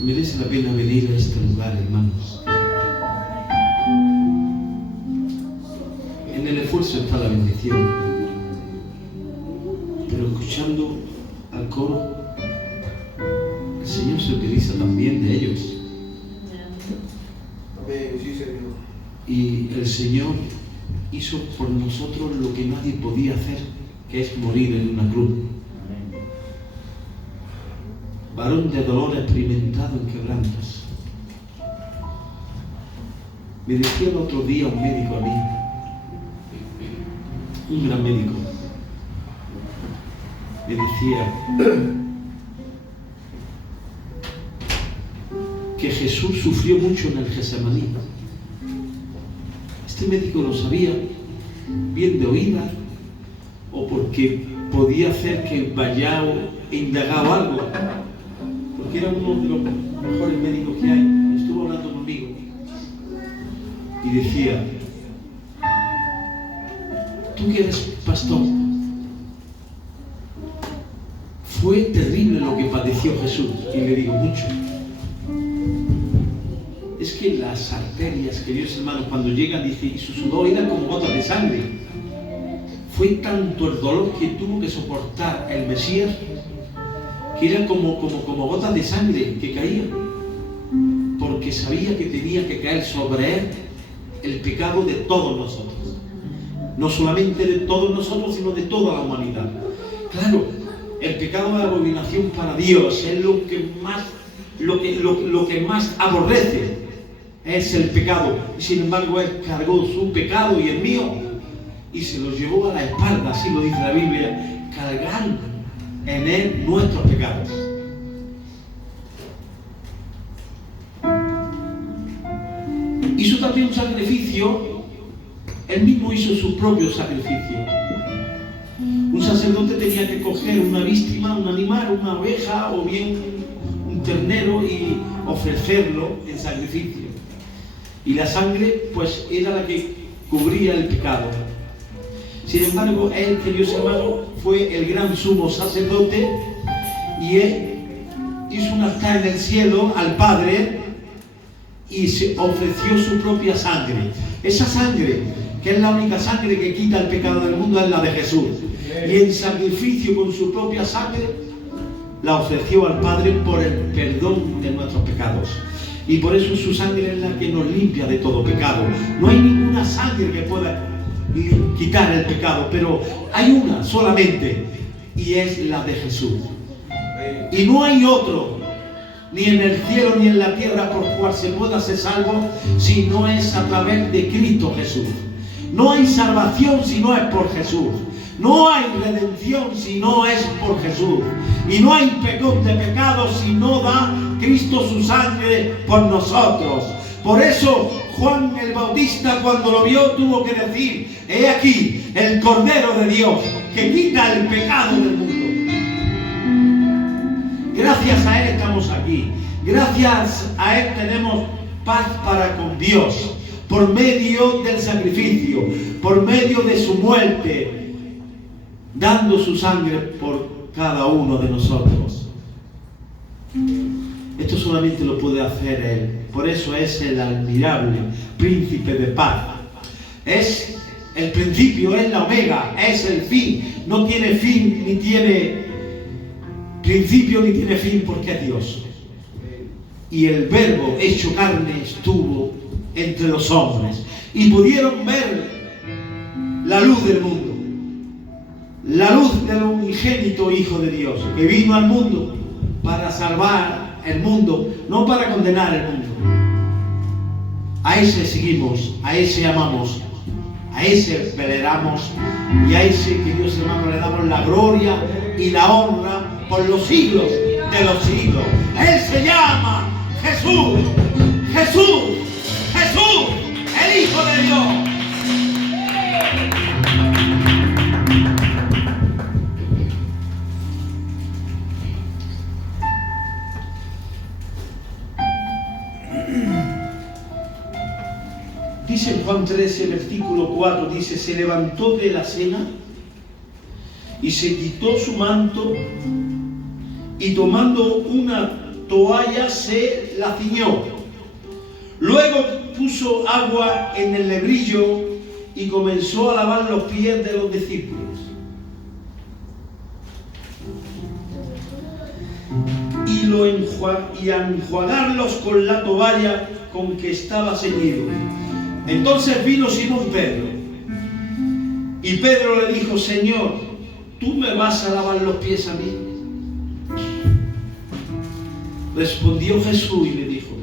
Merece la pena venir a este lugar, hermanos. En el esfuerzo está la bendición, pero escuchando al coro, el Señor se utiliza también de ellos. Y el Señor hizo por nosotros lo que nadie podía hacer, que es morir en una cruz. Varón de dolor experimentado en quebrantos. Me decía el otro día un médico a mí, un gran médico, me decía que Jesús sufrió mucho en el Getsemaní. Este médico lo sabía bien de oída, o porque podía hacer que Vallao indagaba algo, porque era uno de los mejores médicos que hay. Estuvo hablando conmigo y decía: tú que eres pastor, fue terrible lo que padeció Jesús. Y le digo: mucho. Es que las arterias, queridos hermanos, cuando llegan, dice, y su sudor era como gotas de sangre. Fue tanto el dolor que tuvo que soportar el Mesías, que era como gotas de sangre que caían, porque sabía que tenía que caer sobre él el pecado de todos nosotros. No solamente de todos nosotros, sino de toda la humanidad. Claro, el pecado de abominación para Dios es lo que más aborrece, es el pecado. Y sin embargo, Él cargó su pecado y el mío y se los llevó a la espalda, así lo dice la Biblia, cargando en Él nuestros pecados. Hizo también un sacrificio. Él mismo hizo su propio sacrificio. Un sacerdote tenía que coger una víctima, un animal, una oveja o bien un ternero y ofrecerlo en sacrificio. Y la sangre, pues, era la que cubría el pecado. Sin embargo, él, queridos hermanos, fue el gran sumo sacerdote y él hizo un altar en el cielo al Padre y se ofreció su propia sangre. Esa sangre, que es la única sangre que quita el pecado del mundo, es la de Jesús. Y en sacrificio con su propia sangre la ofreció al Padre por el perdón de nuestros pecados. Y por eso su sangre es la que nos limpia de todo pecado. No hay ninguna sangre que pueda quitar el pecado, pero hay una solamente, y es la de Jesús. Y no hay otro, ni en el cielo ni en la tierra, por cual se pueda ser salvo, si no es a través de Cristo Jesús. No hay salvación si no es por Jesús. No hay redención si no es por Jesús. Y no hay perdón de pecados si no da Cristo su sangre por nosotros. Por eso Juan el Bautista, cuando lo vio, tuvo que decir: he aquí el Cordero de Dios que quita el pecado del mundo. Gracias a Él estamos aquí. Gracias a Él tenemos paz para con Dios, por medio del sacrificio, por medio de su muerte, dando su sangre por cada uno de nosotros. Esto solamente lo puede hacer Él. Por eso es el admirable príncipe de paz. Es el principio, es la omega, es el fin. No tiene fin, ni tiene principio, ni tiene fin, porque es Dios. Y el Verbo hecho carne estuvo entre los hombres y pudieron ver la luz del mundo, la luz del unigénito Hijo de Dios, que vino al mundo para salvar el mundo, no para condenar el mundo. A ese seguimos, a ese amamos, a ese veneramos y a ese, queridos hermanos, le damos la gloria y la honra por los siglos de los siglos. Él se llama Jesús, Jesús, Jesús, el Hijo de Dios. Dice en Juan 13, versículo 4, dice: se levantó de la cena y se quitó su manto y tomando una toalla se la ciñó. Luego puso agua en el lebrillo y comenzó a lavar los pies de los discípulos y a enjuagarlos con la toalla con que estaba ceñido. Entonces vino Simón Pedro, y Pedro le dijo: Señor, ¿tú me vas a lavar los pies a mí? Respondió Jesús y le dijo: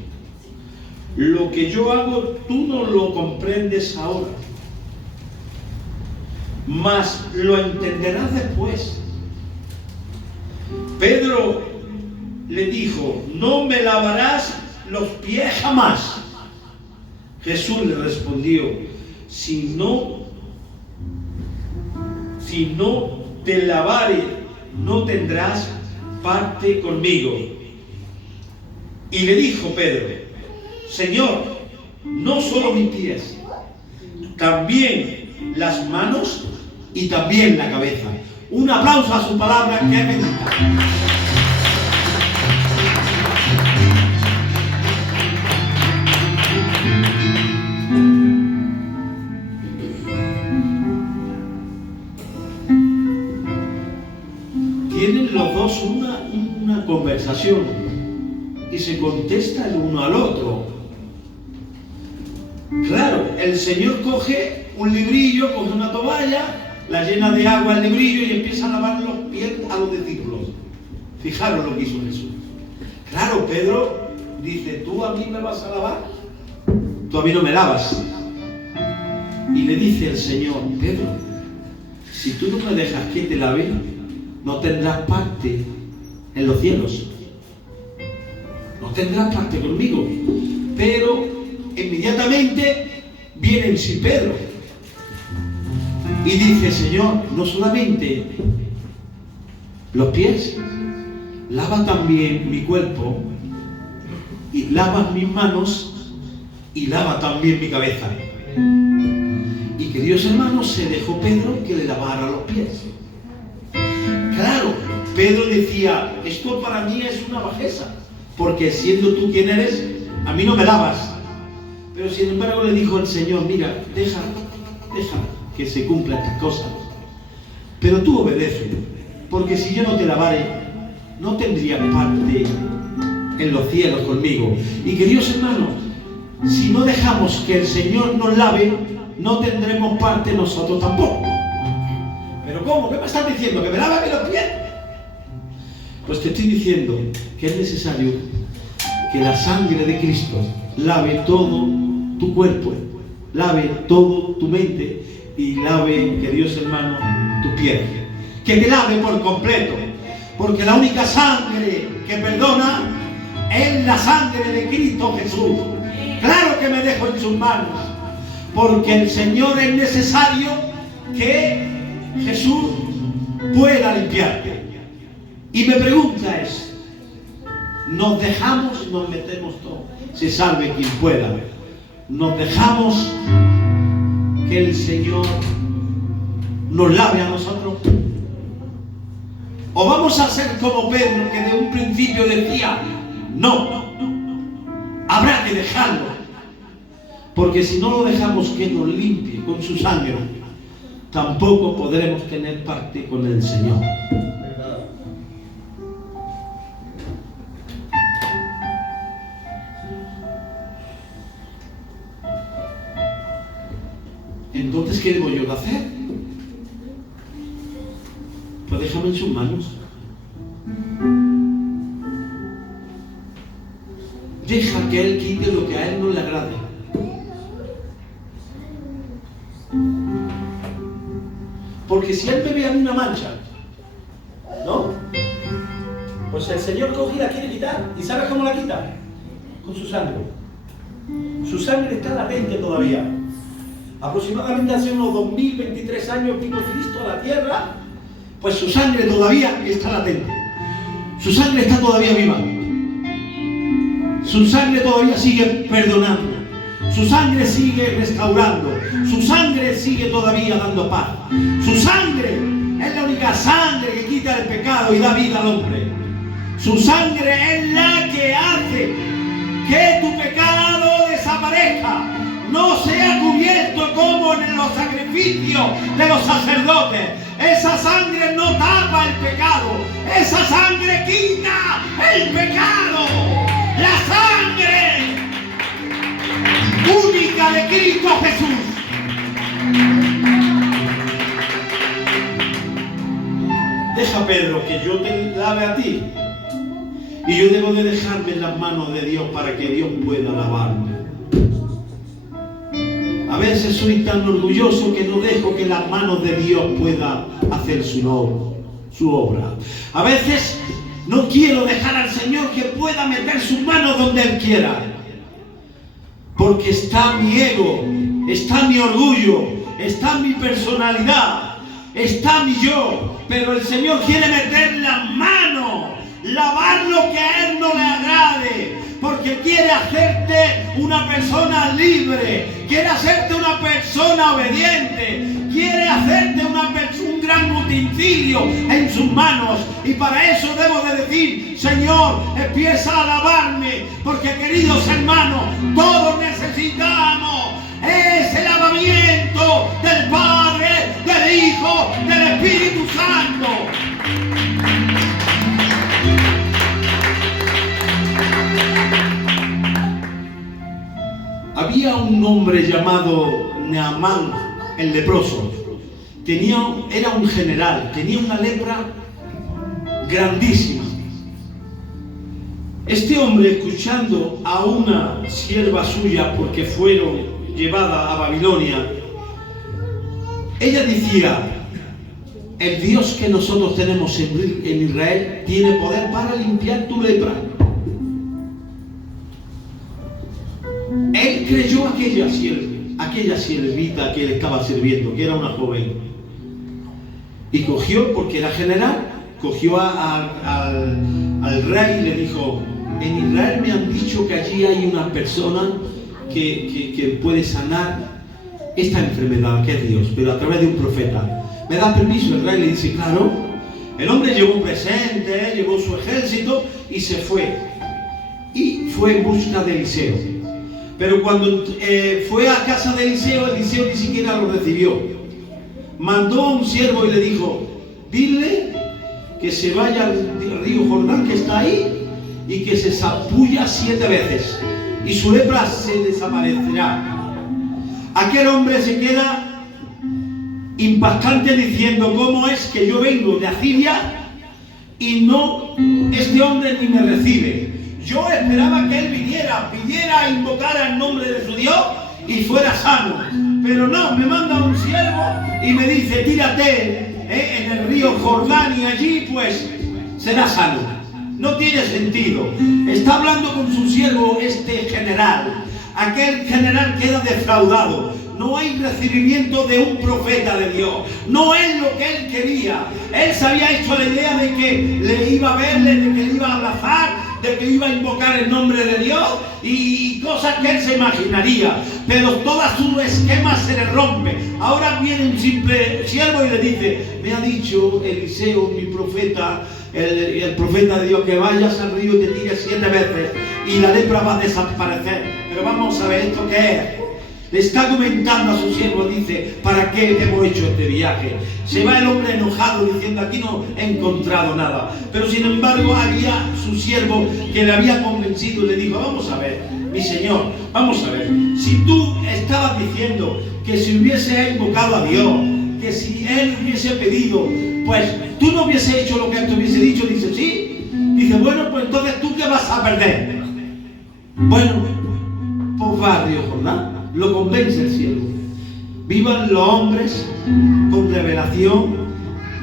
lo que yo hago tú no lo comprendes ahora, mas lo entenderás después. Pedro le dijo: no me lavarás los pies jamás. Jesús le respondió: si no te lavare, no tendrás parte conmigo. Y le dijo Pedro: Señor, no solo mis pies, también las manos y también la cabeza. Un aplauso a su palabra, que es bendita. Tienen los dos una conversación y se contesta el uno al otro. Claro, el Señor coge un librillo, coge una toalla, la llena de agua el librillo y empieza a lavar los pies a los discípulos. Fijaros lo que hizo Jesús. Claro, Pedro dice: ¿tú a mí me vas a lavar? Tú a mí no me lavas. Y le dice el Señor: Pedro, si tú no me dejas que te lave, no tendrás parte en los cielos. No tendrás parte conmigo. Pero inmediatamente viene en sí Pedro y dice: Señor, no solamente los pies, lava también mi cuerpo, y lava mis manos, y lava también mi cabeza. Y queridos hermanos, se dejó Pedro que le lavara los pies. Claro, Pedro decía: esto para mí es una bajeza, porque siendo tú quien eres, a mí no me lavas. Pero sin embargo le dijo el Señor: mira, deja que se cumplan estas cosas, pero tú obedece, porque si yo no te lavare, no tendrías parte en los cielos conmigo. Y queridos hermanos, si no dejamos que el Señor nos lave, no tendremos parte nosotros tampoco. ¿Pero cómo? ¿Qué me estás diciendo? ¿Que me lave a mí los pies? Pues te estoy diciendo que es necesario que la sangre de Cristo lave todo tu cuerpo, lave todo tu mente y lave, queridos hermanos, tu piel. Que te lave por completo, porque la única sangre que perdona es la sangre de Cristo Jesús. Claro que me dejo en sus manos, porque el Señor es necesario que Jesús pueda limpiarte. Y me pregunta es: ¿nos dejamos, nos metemos todos? Se salve quien pueda. ¿Nos dejamos que el Señor nos lave a nosotros? ¿O vamos a ser como Pedro, que de un principio decía: no, habrá que dejarlo? Porque si no lo dejamos que nos limpie con su sangre, tampoco podremos tener parte con el Señor. Entonces, ¿qué debo yo hacer? Pues déjame en sus manos. Deja que Él quite lo que a Él no le agrade. Porque si Él me ve a mí una mancha, ¿no? Pues el Señor coge y la quiere quitar. ¿Y sabes cómo la quita? Con su sangre. Su sangre está latente todavía. Aproximadamente hace unos 2023 años vino Cristo a la tierra, pues su sangre todavía está latente. Su sangre está todavía viva. Su sangre todavía sigue perdonando. Su sangre sigue restaurando. Su sangre sigue todavía dando paz. Su sangre es la única sangre que quita el pecado y da vida al hombre. Su sangre es la que sacrificio de los sacerdotes. Esa sangre no tapa el pecado. Esa sangre quita el pecado. La sangre única de Cristo Jesús. Deja, Pedro, que yo te lave a ti. Y yo debo de dejarme en las manos de Dios para que Dios pueda lavarme. A veces soy tan orgulloso que no dejo que las manos de Dios pueda hacer su obra. A veces no quiero dejar al Señor que pueda meter sus manos donde Él quiera. Porque está mi ego, está mi orgullo, está mi personalidad, está mi yo. Pero el Señor quiere meter las manos, lavar lo que a Él no le agrade. Porque quiere hacerte una persona libre, quiere hacerte una persona obediente, quiere hacerte un gran utensilio en sus manos. Y para eso debo de decir: Señor, empieza a lavarme, porque, queridos hermanos, todos necesitamos ese lavamiento del Padre, del Hijo, del Espíritu Santo. Había un hombre llamado Naamán, el leproso. Era un general, tenía una lepra grandísima. Este hombre, escuchando a una sierva suya, porque fueron llevadas a Babilonia, ella decía: el Dios que nosotros tenemos en Israel tiene poder para limpiar tu lepra. Él creyó a aquella siervita que él estaba sirviendo, que era una joven. Y cogió, porque era general, cogió al rey y le dijo: en Israel me han dicho que allí hay una persona que puede sanar esta enfermedad, que es Dios, pero a través de un profeta. ¿Me da permiso? El rey le dice: claro. El hombre llevó presente, llevó su ejército y se fue. Y fue en busca de Eliseo. Pero cuando fue a casa de Eliseo ni siquiera lo recibió. Mandó a un siervo y le dijo: dile que se vaya al río Jordán, que está ahí, y que se zambulla 7 veces, y su lepra se desaparecerá. Aquel hombre se queda impactante diciendo: ¿cómo es que yo vengo de Asiria y este hombre ni me recibe? Yo esperaba que él pidiera a invocar el nombre de su Dios y fuera sano. Pero no, me manda un siervo y me dice: tírate en el río Jordán y allí pues será sano. No tiene sentido. Está hablando con su siervo este general. Aquel general queda defraudado. No hay recibimiento de un profeta de Dios. No es lo que él quería. Él se había hecho la idea de que le iba a verle, de que le iba a abrazar, de que iba a invocar el nombre de Dios y cosas que él se imaginaría. Pero todo su esquema se le rompe. Ahora viene un simple siervo y le dice: me ha dicho Eliseo, mi profeta, el profeta de Dios, que vayas al río y te tires 7 veces y la lepra va a desaparecer. Pero vamos a ver, ¿esto qué es? Le está comentando a su siervo, dice: ¿para qué hemos hecho este viaje? Se va el hombre enojado diciendo: aquí no he encontrado nada. Pero sin embargo había su siervo que le había convencido y le dijo: vamos a ver, mi señor, vamos a ver. Si tú estabas diciendo que si hubiese invocado a Dios, que si él hubiese pedido, pues tú no hubiese hecho lo que él te hubiese dicho. Dice: sí. Dice: bueno, pues entonces ¿tú qué vas a perder? Bueno, pues va al río Jordán. Lo convence el siervo. Vivan los hombres con revelación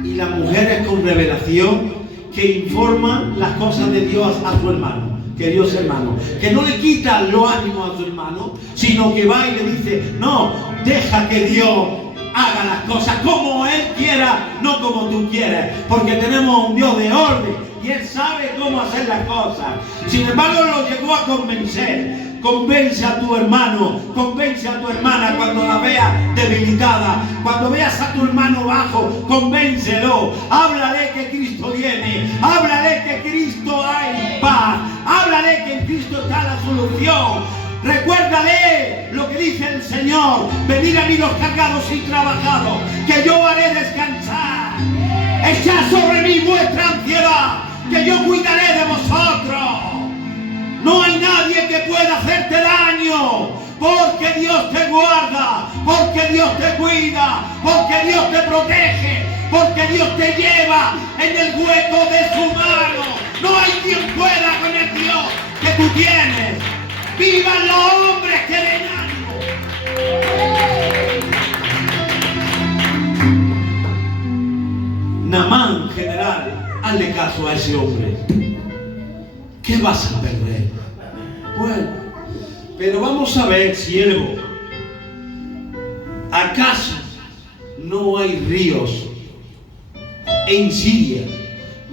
y las mujeres con revelación, que informan las cosas de Dios a su hermano. Queridos hermanos, que no le quitan los ánimos a su hermano, sino que va y le dice: no, deja que Dios haga las cosas como Él quiera, no como tú quieres, porque tenemos un Dios de orden y Él sabe cómo hacer las cosas. Sin embargo, lo llegó a convencer. Convence a tu hermano, convence a tu hermana cuando la veas debilitada, cuando veas a tu hermano bajo, convéncelo. Háblale que Cristo viene, háblale que Cristo hay paz, háblale que en Cristo está la solución. Recuérdale lo que dice el Señor: venid a mí los cargados y trabajados, que yo haré descansar. Echad sobre mí vuestra ansiedad, que yo cuidaré de vosotros. No hay nadie que pueda hacerte daño, porque Dios te guarda, porque Dios te cuida, porque Dios te protege, porque Dios te lleva en el hueco de su mano. No hay quien pueda con el Dios que tú tienes. ¡Vivan los hombres que den ánimo! Naamán, general, hazle caso a ese hombre. ¿Qué vas a perder? Bueno, pero vamos a ver, siervo, ¿acaso no hay ríos en Siria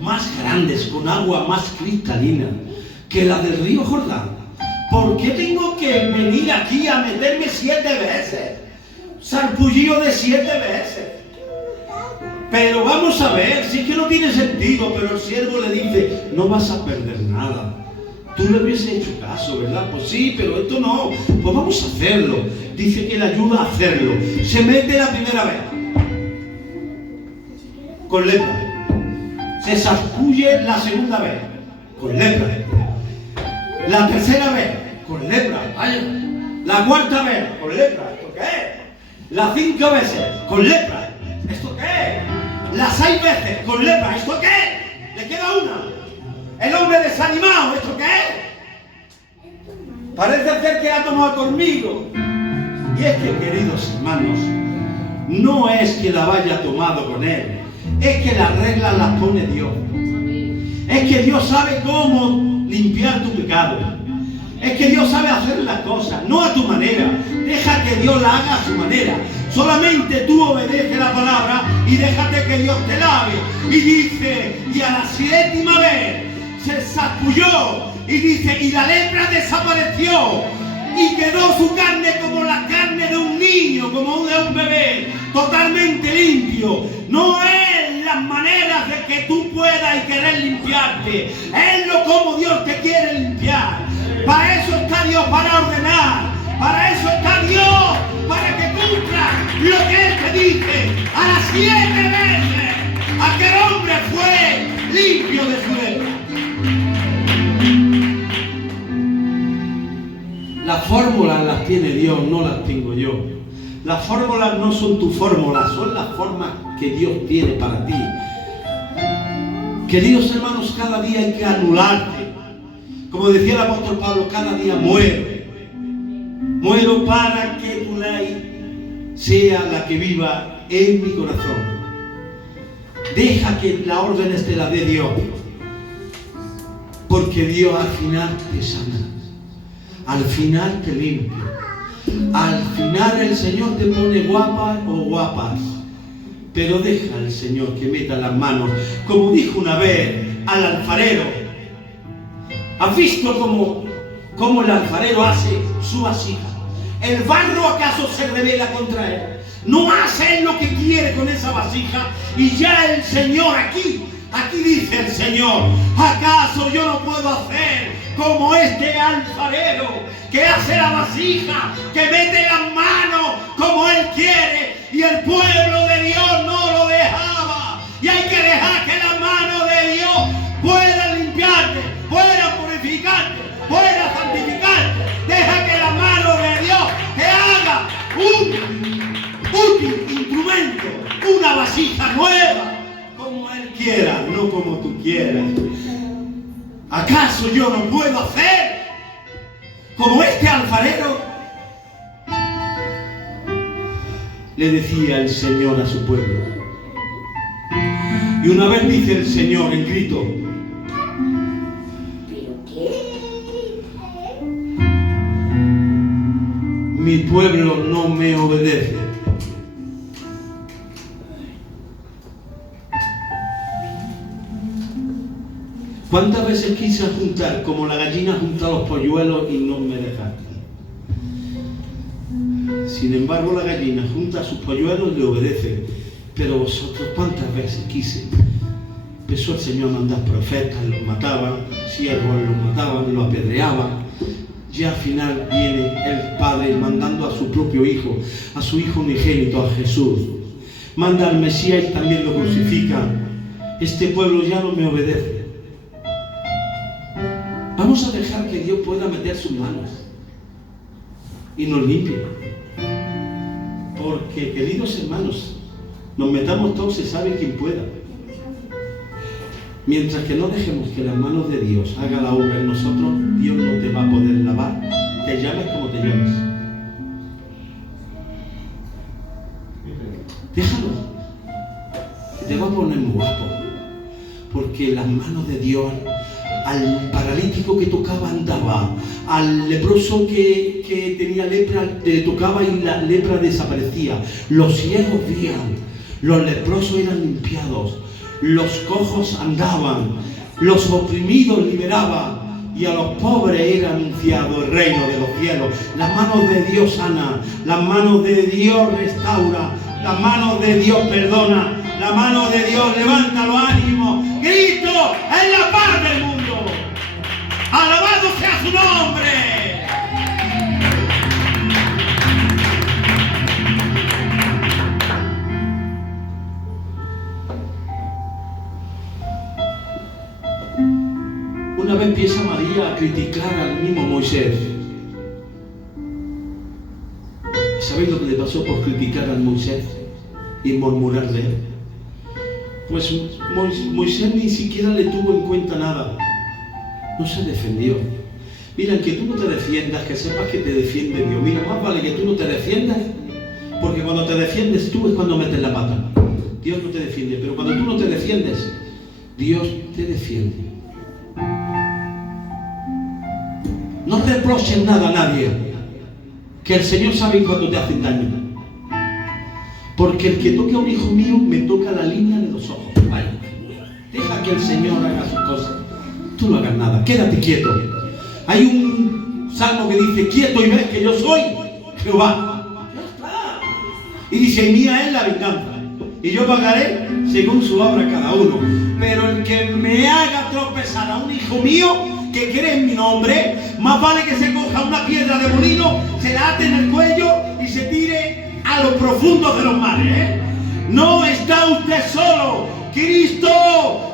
más grandes, con agua más cristalina que la del río Jordán? ¿Por qué tengo que venir aquí a meterme 7 veces? Sarpullido de 7 veces. Pero vamos a ver, si es que no tiene sentido. Pero el siervo le dice: no vas a perder nada. Tú le hubiese hecho caso, ¿verdad? Pues sí, pero esto no. Pues vamos a hacerlo. Dice que le ayuda a hacerlo. Se mete la primera vez con lepra. Se sarpulle la segunda vez con lepra. La tercera vez con lepra. Vaya. La cuarta vez con lepra. ¿Esto qué es? Las 5 veces con lepra. ¿Esto qué es? Las 6 veces con lepra. ¿Esto qué es? Le queda una. El hombre desanimado. ¿Esto qué es? Parece ser que ha tomado conmigo. Y es que, queridos hermanos, no es que la haya tomado con él. Es que las reglas las pone Dios. Es que Dios sabe cómo limpiar tu pecado. Es que Dios sabe hacer las cosas, no a tu manera. Deja que Dios la haga a su manera. Solamente tú obedece la palabra y déjate que Dios te lave. Y dice, y a la 7ª vez se sacudió y dice, y la lepra desapareció y quedó su carne como la carne de un niño, como de un bebé, totalmente limpio. No es las maneras de que tú puedas y querer limpiarte, es lo como Dios te quiere limpiar. Para eso está Dios, para ordenar. Para eso está Dios, para que cumpla lo que Él te dice. A las 7 veces aquel hombre fue limpio de su lepra. Las fórmulas las tiene Dios, no las tengo yo. Las fórmulas no son tu fórmula, son las formas que Dios tiene para ti. Queridos hermanos, cada día hay que anularte. Como decía el apóstol Pablo, cada día muero. Muero para que tu ley sea la que viva en mi corazón. Deja que la orden esté la de Dios. Porque Dios al final te sana. Al final te limpia. Al final el Señor te pone guapa o guapas. Pero deja al Señor que meta las manos. Como dijo una vez al alfarero. ¿Has visto cómo el alfarero hace su vasija? ¿El barro acaso se revela contra él? No hace él lo que quiere con esa vasija. Y ya el Señor aquí dice el Señor, ¿acaso yo no puedo hacer como este alfarero que hace la vasija, que mete las manos como él quiere? Y el pueblo de Dios no lo dejaba. Y hay que dejar que la mano de Dios pueda limpiarte, pueda purificarte, pueda santificarte. Deja que la mano de Dios te haga un útil instrumento, una vasija nueva, como Él quiera, no como tú quieras. ¿Acaso yo no puedo hacer como este alfarero? Le decía el Señor a su pueblo. Y una vez dice el Señor en grito, mi pueblo no me obedece. ¿Cuántas veces quise juntar como la gallina junta los polluelos y no me dejaste? Sin embargo, la gallina junta sus polluelos y le obedece. Pero vosotros, ¿cuántas veces quise? Empezó el Señor a mandar profetas, los mataban, siervos los mataban, los apedreaban. ya al final viene el Padre mandando a su propio Hijo, a su Hijo unigénito, a Jesús. Manda al Mesías y también lo crucifican. Este pueblo ya no me obedece. Vamos a dejar que Dios pueda meter sus manos y nos limpie. Porque, queridos hermanos, nos metamos todos, se sabe quien pueda. Mientras que no dejemos que las manos de Dios haga la obra en nosotros, Dios no te va a poder lavar, te llames como te llames. Déjalo, te va a poner muy guapo, porque las manos de Dios, al paralítico que tocaba andaba, al leproso que tenía lepra le tocaba y la lepra desaparecía, los ciegos veían, los leprosos eran limpiados, los cojos andaban, los oprimidos liberaban y a los pobres era anunciado el reino de los cielos. Las manos de Dios sana, las manos de Dios restaura, las manos de Dios perdona, la mano de Dios levanta los ánimos. Cristo es la paz del mundo. Alabado sea su nombre. Una vez empieza María a criticar al mismo Moisés. ¿Sabéis lo que le pasó por criticar al Moisés y murmurar de él? Pues Moisés ni siquiera le tuvo en cuenta nada. No se defendió. Mira, que tú no te defiendas, que sepas que te defiende Dios. Mira, más vale que tú no te defiendas, porque cuando te defiendes tú es cuando metes la pata. Dios no te defiende, pero cuando tú no te defiendes, Dios te defiende. No reproches nada a nadie, que el Señor sabe cuando te hacen daño. Porque el que toque a un hijo mío me toca la línea de los ojos. Vaya, deja que el Señor haga sus cosas. Tú no hagas nada, quédate quieto. Hay un salmo que dice: quieto y ves que yo soy Jehová. Ya está. Y dice: y mía es la venganza, y yo pagaré según su obra cada uno. Pero el que me haga tropezar a un hijo mío que cree en mi nombre, más vale que se coja una piedra de molino, se la ate en el cuello y se tire a los profundos de los mares. No está usted solo. Cristo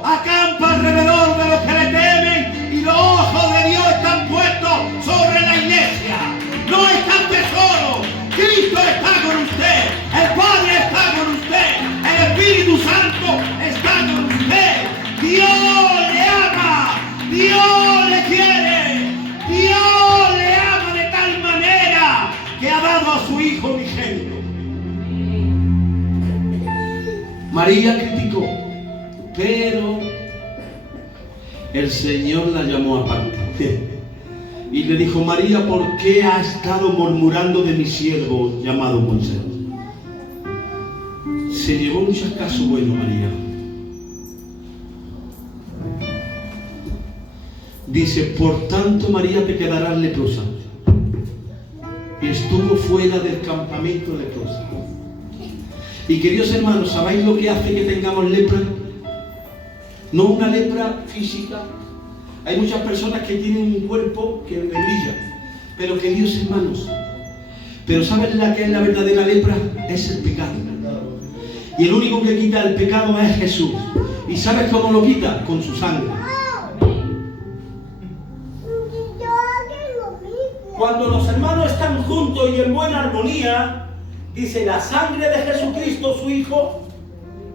acampa alrededor de los que le temen y los ojos de Dios están puestos sobre la iglesia. No está usted solo. Cristo está con usted. El Padre está con usted. El Espíritu Santo está con usted. Dios le ama. Dios le quiere. Dios le ama de tal manera que ha dado a su Hijo unigénito. María criticó, pero el Señor la llamó aparte y le dijo: María, ¿por qué has estado murmurando de mi siervo llamado Moisés? Se llevó un chascazo bueno María. Dice: por tanto, María, te quedarás leprosa. Y estuvo fuera del campamento leprosa. Y queridos hermanos, ¿sabéis lo que hace que tengamos lepra? No una lepra física. Hay muchas personas que tienen un cuerpo que le brilla. Pero queridos hermanos, pero ¿saben la que es la verdadera lepra? Es el pecado. Y el único que quita el pecado es Jesús. ¿Y sabes cómo lo quita? Con su sangre. Cuando los hermanos están juntos y en buena armonía, dice: la sangre de Jesucristo, su Hijo,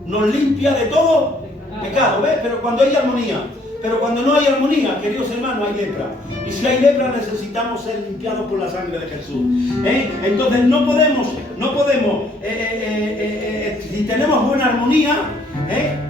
nos limpia de todo pecado. ¿Ves? Pero cuando hay armonía. Pero cuando no hay armonía, queridos hermanos, hay lepra. Y si hay lepra, necesitamos ser limpiados por la sangre de Jesús. Entonces no podemos, si tenemos buena armonía,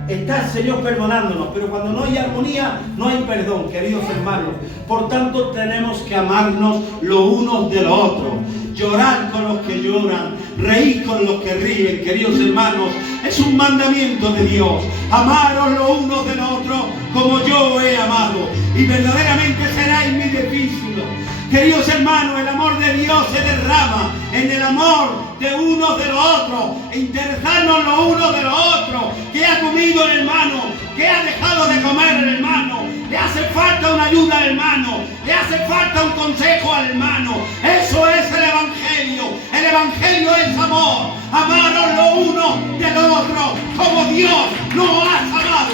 está el Señor perdonándonos. Pero cuando no hay armonía, no hay perdón, queridos hermanos. Por tanto, tenemos que amarnos los unos de los otros. Llorar con los que lloran, reír con los que ríen, queridos hermanos. Es un mandamiento de Dios. Amaros los unos de los otros como yo he amado. Y verdaderamente seráis mis discípulos. Queridos hermanos, el amor de Dios se derrama en el amor de unos de los otros. Interesarnos los unos de los otros. ¿Qué ha comido el hermano? ¿Qué ha dejado de comer el hermano? ¿Le hace falta una ayuda al hermano? ¿Le hace falta un consejo al hermano? Dios nos ha salvado.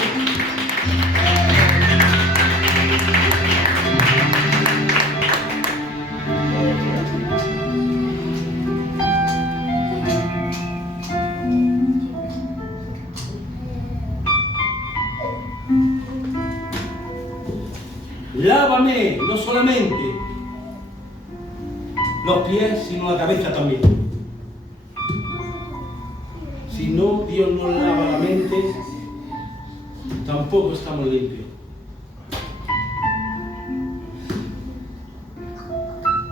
Lávame, no solamente los pies, sino la cabeza también. Si no, Dios nos lava la mente, tampoco estamos limpios.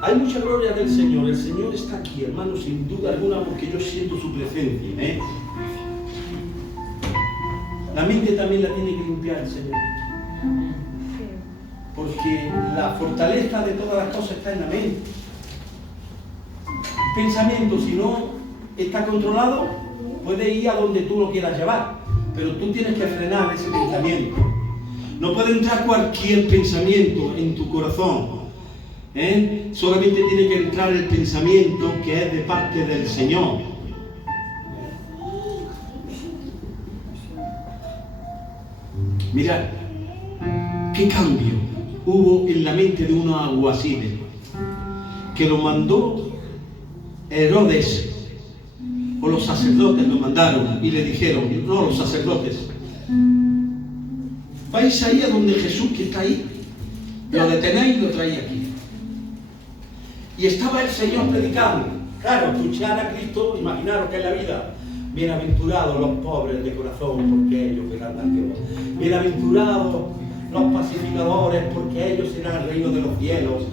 Hay mucha gloria del Señor. El Señor está aquí, hermano, sin duda alguna, porque yo siento su presencia. La mente también la tiene que limpiar el Señor. Porque la fortaleza de todas las cosas está en la mente. El pensamiento, si no está controlado, puede ir a donde tú lo quieras llevar, pero tú tienes que frenar ese pensamiento. No puede entrar cualquier pensamiento en tu corazón. Solamente tiene que entrar el pensamiento que es de parte del Señor. Mirad, qué cambio hubo en la mente de unos alguaciles que lo mandó Herodes, o los sacerdotes lo mandaron y le dijeron, no, los sacerdotes, vais ahí a donde Jesús que está ahí, lo detenéis y lo traéis aquí. Y estaba el Señor predicando. Claro, escuchar a Cristo, imaginaros que es la vida. Bienaventurados los pobres de corazón, porque ellos verán a Dios. Bienaventurados los pacificadores, porque ellos serán el reino de los cielos.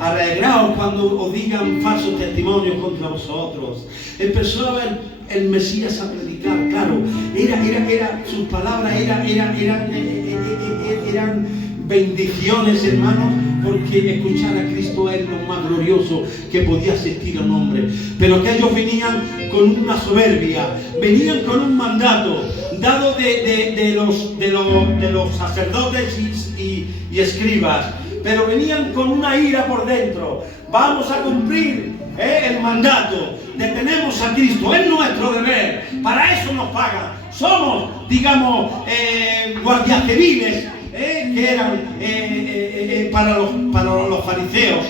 Alegraos cuando os digan falsos testimonios contra vosotros. Empezó el Mesías a predicar. Claro, sus palabras eran bendiciones, hermanos, porque escuchar a Cristo es lo más glorioso que podía sentir un hombre. Pero aquellos venían con una soberbia, venían con un mandato dado de los sacerdotes y escribas, pero venían con una ira por dentro. Vamos a cumplir el mandato, detenemos a Cristo, es nuestro deber, para eso nos pagan. Somos, digamos, guardias civiles, que eran para los fariseos.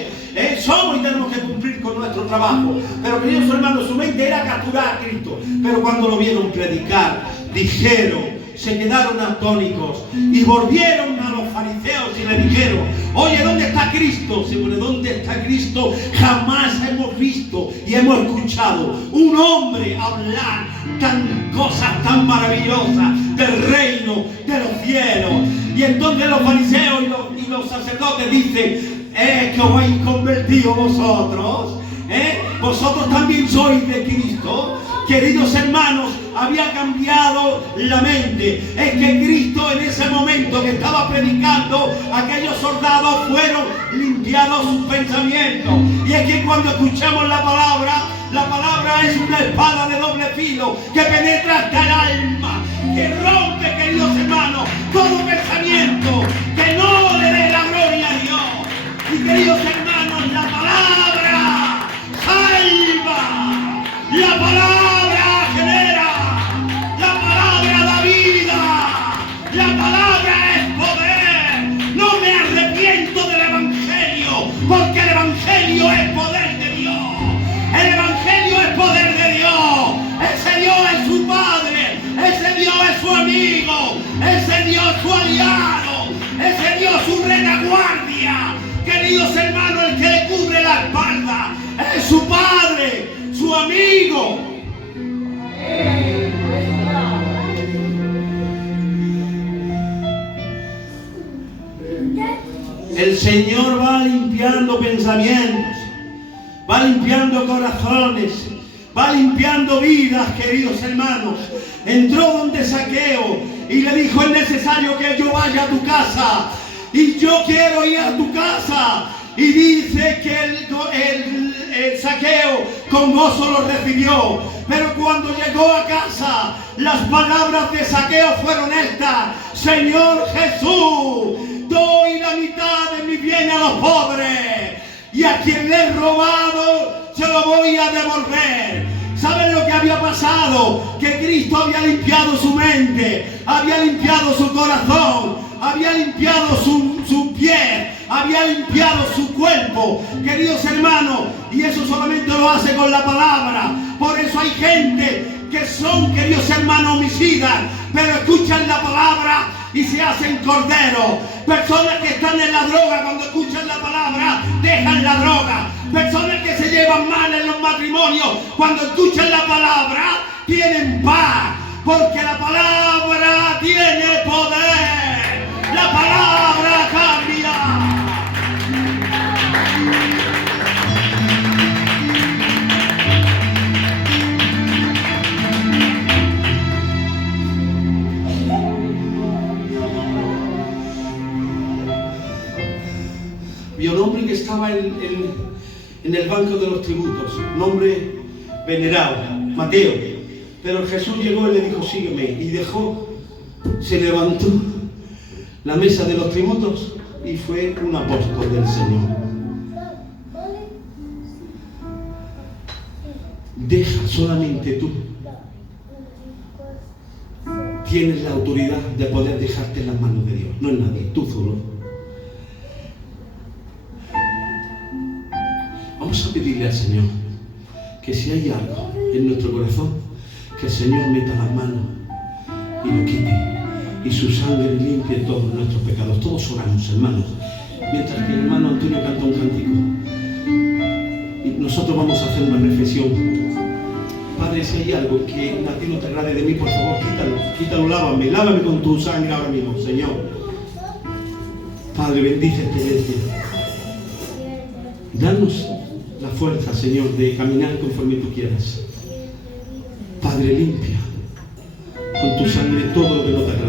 Somos y tenemos que cumplir con nuestro trabajo. Pero, queridos hermanos, su mente era capturar a Cristo. Pero cuando lo vieron predicar, dijeron, se quedaron atónicos y volvieron a los fariseos y le dijeron, oye, ¿dónde está Cristo? ¿Dónde está Cristo? Jamás hemos visto y hemos escuchado un hombre hablar cosas tan maravillosas del reino de los cielos. Y entonces los fariseos y los sacerdotes dicen, que os habéis convertido vosotros, vosotros también sois de Cristo. Queridos hermanos, había cambiado la mente. Es que Cristo, en ese momento que estaba predicando, aquellos soldados fueron limpiados sus pensamientos. Y es que cuando escuchamos la palabra es una espada de doble filo que penetra hasta el alma, que rompe, queridos hermanos, todo pensamiento que no le dé la gloria a Dios. Y queridos hermanos, la palabra salva, la palabra genera, la palabra da vida, la palabra es poder. No me arrepiento del Evangelio, porque el Evangelio es poder de Dios. El Evangelio es poder de Dios. Ese Dios es su Padre, ese Dios es su amigo, ese Dios es su aliado, ese Dios es su retaguardia. Queridos hermanos, el que le cubre la espalda es su Padre, su amigo. El Señor va limpiando pensamientos, va limpiando corazones, va limpiando vidas, queridos hermanos. Entró donde Zaqueo y le dijo, es necesario que yo vaya a tu casa. Y yo quiero ir a tu casa. Y dice que el Zaqueo con gozo lo recibió. Pero cuando llegó a casa, las palabras de Zaqueo fueron estas: Señor Jesús, doy la mitad de mi bien a los pobres, y a quien le he robado se lo voy a devolver. ¿Saben lo que había pasado? Que Cristo había limpiado su mente, había limpiado su corazón, había limpiado su piel, había limpiado su cuerpo, queridos hermanos, y eso solamente lo hace con la palabra. Por eso hay gente que son, queridos hermanos, homicidas, pero escuchan la palabra y se hacen corderos. Personas que están en la droga, cuando escuchan la palabra dejan la droga. Personas que se llevan mal en los matrimonios, cuando escuchan la palabra tienen paz, porque la palabra tiene poder. La palabra cambia. Había un hombre que estaba en el banco de los tributos, un hombre venerado, Mateo. Pero Jesús llegó y le dijo, sígueme. Y dejó, se levantó la mesa de los tributos y fue un apóstol del Señor. Deja, solamente tú tienes la autoridad de poder dejarte en las manos de Dios, no es nadie, tú solo. Vamos a pedirle al Señor que si hay algo en nuestro corazón, que el Señor meta las manos y lo quite, y su sangre limpie todos nuestros pecados. Todos oramos, hermanos, mientras que el hermano Antonio canta un cántico y nosotros vamos a hacer una reflexión. Padre, si hay algo que a ti no te agrade de mí, por favor, quítalo, lávame con tu sangre ahora mismo, Señor. Padre, bendice esta iglesia. Danos la fuerza, Señor, de caminar conforme tú quieras. Padre, limpia con tu sangre todo lo que no te agrada.